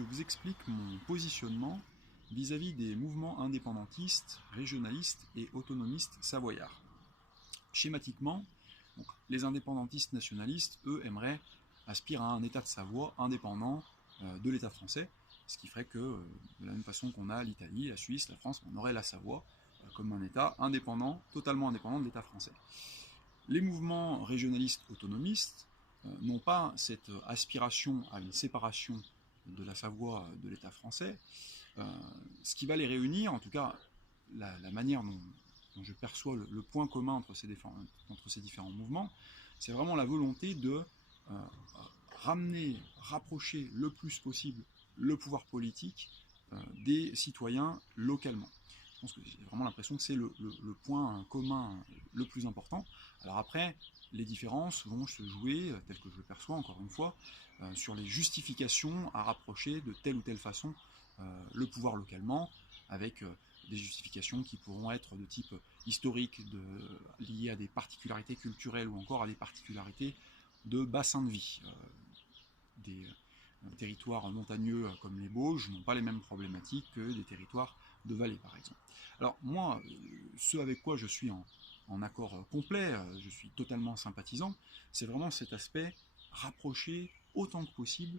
je vous explique mon positionnement vis-à-vis des mouvements indépendantistes, régionalistes et autonomistes savoyards. Schématiquement, donc, les indépendantistes nationalistes, eux, aspirent à un État de Savoie indépendant de l'État français, ce qui ferait que, de la même façon qu'on a l'Italie, la Suisse, la France, on aurait la Savoie comme un État indépendant, totalement indépendant de l'État français. Les mouvements régionalistes autonomistes n'ont pas cette aspiration à une séparation de la Savoie de l'État français. Ce qui va les réunir, en tout cas la manière dont je perçois le point commun entre ces différents mouvements, c'est vraiment la volonté de rapprocher le plus possible le pouvoir politique des citoyens localement. Je pense que j'ai vraiment l'impression que c'est le point commun le plus important. Alors après, les différences vont se jouer, telles que je le perçois encore une fois, sur les justifications à rapprocher de telle ou telle façon le pouvoir localement, avec des justifications qui pourront être de type historique, liées à des particularités culturelles ou encore à des particularités de bassin de vie. Des territoires montagneux comme les Bauges n'ont pas les mêmes problématiques que des territoires de vallée, par exemple. Alors moi, ce avec quoi je suis en accord complet, je suis totalement sympathisant, c'est vraiment cet aspect rapprocher autant que possible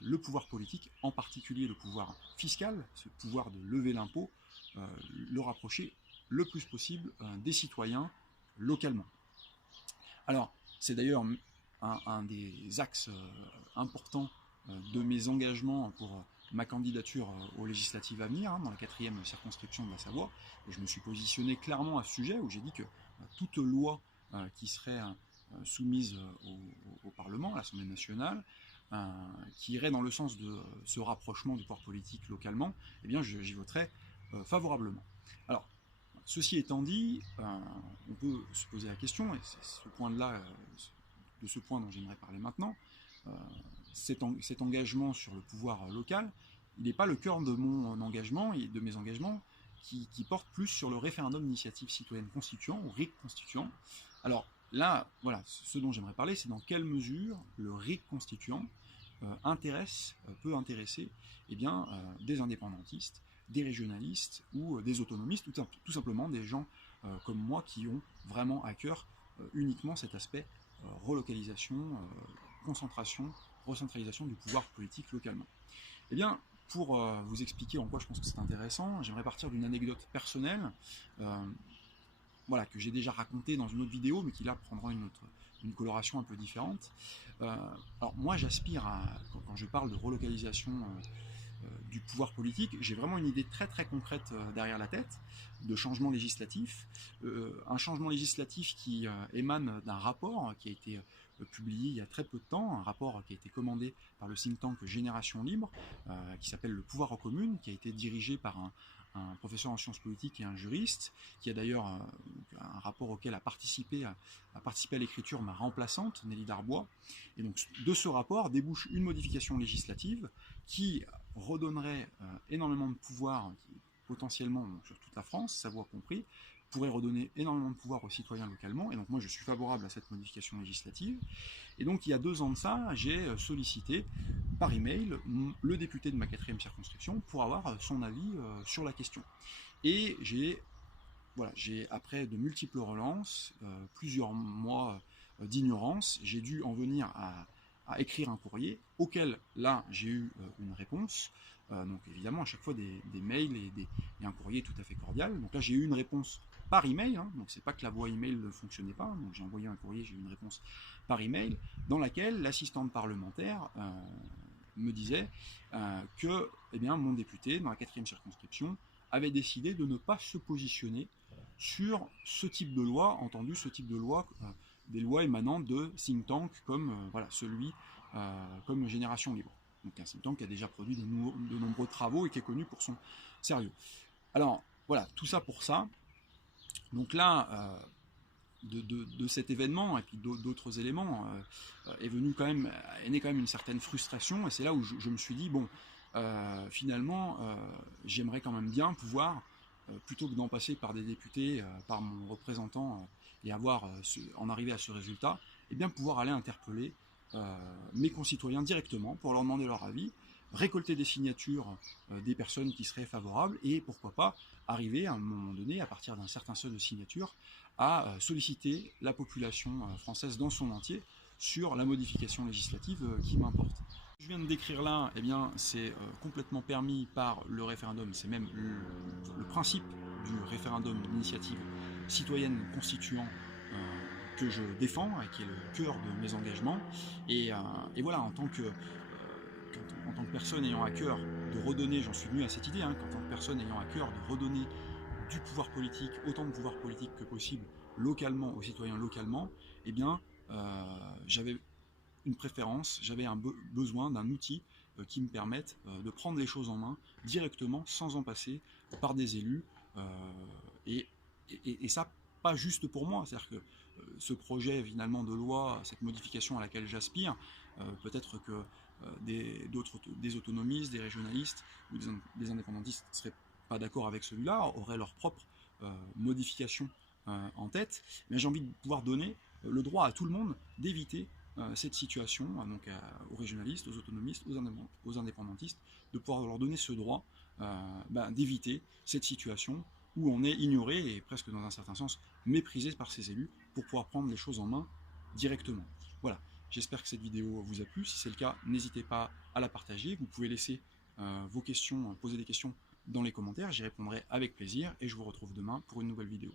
le pouvoir politique, en particulier le pouvoir fiscal, ce pouvoir de lever l'impôt, le rapprocher le plus possible des citoyens localement. Alors, c'est d'ailleurs un des axes importants de mes engagements pour ma candidature aux législatives à venir, dans la 4e circonscription de la Savoie. Et je me suis positionné clairement à ce sujet, où j'ai dit que toute loi qui serait soumise au Parlement, à l'Assemblée nationale, qui irait dans le sens de ce rapprochement du pouvoir politique localement, eh bien j'y voterais favorablement. Alors, ceci étant dit, on peut se poser la question, et c'est de ce point dont j'aimerais parler maintenant, cet engagement sur le pouvoir local, il n'est pas le cœur de mon engagement et de mes engagements qui portent plus sur le référendum d'initiative citoyenne constituant ou RIC constituant. Alors là, voilà, ce dont j'aimerais parler, c'est dans quelle mesure le RIC constituant peut intéresser des indépendantistes, des régionalistes ou des autonomistes, tout simplement des gens comme moi qui ont vraiment à cœur uniquement cet aspect relocalisation, concentration, recentralisation du pouvoir politique localement. Eh bien, pour vous expliquer en quoi je pense que c'est intéressant, j'aimerais partir d'une anecdote personnelle que j'ai déjà racontée dans une autre vidéo, mais qui là prendra une coloration un peu différente. Alors moi j'aspire quand je parle de relocalisation du pouvoir politique, j'ai vraiment une idée très très concrète derrière la tête, de changement législatif, un changement législatif qui émane d'un rapport qui a été publié il y a très peu de temps, un rapport qui a été commandé par le think tank Génération Libre, qui s'appelle Le pouvoir aux communes, qui a été dirigé par un professeur en sciences politiques et un juriste, qui a d'ailleurs un rapport auquel a participé à l'écriture ma remplaçante, Nelly Darbois. Et donc de ce rapport débouche une modification législative qui redonnerait énormément de pouvoir, potentiellement sur toute la France, Savoie compris, pourrait redonner énormément de pouvoir aux citoyens localement, et donc moi je suis favorable à cette modification législative. Et donc il y a 2 ans de ça, j'ai sollicité par email le député de ma 4e circonscription pour avoir son avis sur la question. Et j'ai, après de multiples relances, plusieurs mois d'ignorance, j'ai dû en venir à écrire un courrier, auquel là j'ai eu une réponse, donc évidemment à chaque fois des mails et un courrier tout à fait cordial. Donc là j'ai eu une réponse par email, donc c'est pas que la voie email ne fonctionnait pas, donc j'ai envoyé un courrier, j'ai eu une réponse par email, dans laquelle l'assistante parlementaire me disait que mon député dans la 4e circonscription avait décidé de ne pas se positionner sur ce type de loi, entendu ce type de loi, des lois émanant de think tanks comme comme Génération Libre. Donc un think tank qui a déjà produit de nombreux travaux et qui est connu pour son sérieux. Alors voilà, tout ça pour ça. Donc là, de cet événement et puis d'autres éléments est né quand même une certaine frustration, et c'est là où je me suis dit bon, finalement j'aimerais quand même bien pouvoir, plutôt que d'en passer par des députés, par mon représentant, et en arriver à ce résultat, et bien pouvoir aller interpeller mes concitoyens directement pour leur demander leur avis, récolter des signatures des personnes qui seraient favorables, et pourquoi pas arriver à un moment donné, à partir d'un certain seuil de signatures, à solliciter la population française dans son entier sur la modification législative qui m'importe. Ce que je viens de décrire là, eh bien, c'est complètement permis par le référendum, c'est même le principe du référendum d'initiative citoyenne constituant que je défends et qui est le cœur de mes engagements. Et voilà, en tant que personne ayant à cœur de redonner, j'en suis venu à cette idée, qu'en tant que personne ayant à cœur de redonner du pouvoir politique, autant de pouvoir politique que possible, localement, aux citoyens localement, eh bien, j'avais une préférence, j'avais un besoin d'un outil qui me permette de prendre les choses en main directement, sans en passer par des élus, et ça, pas juste pour moi, c'est-à-dire que ce projet finalement de loi, cette modification à laquelle j'aspire, peut-être que des autonomistes, des régionalistes ou des indépendantistes ne seraient pas d'accord avec celui-là, auraient leur propre modification en tête, mais j'ai envie de pouvoir donner le droit à tout le monde d'éviter cette situation, donc aux régionalistes, aux autonomistes, aux indépendantistes, de pouvoir leur donner ce droit d'éviter cette situation où on est ignoré et presque dans un certain sens méprisé par ces élus pour pouvoir prendre les choses en main directement. Voilà, j'espère que cette vidéo vous a plu. Si c'est le cas, n'hésitez pas à la partager. Vous pouvez laisser vos questions, poser des questions dans les commentaires, j'y répondrai avec plaisir et je vous retrouve demain pour une nouvelle vidéo.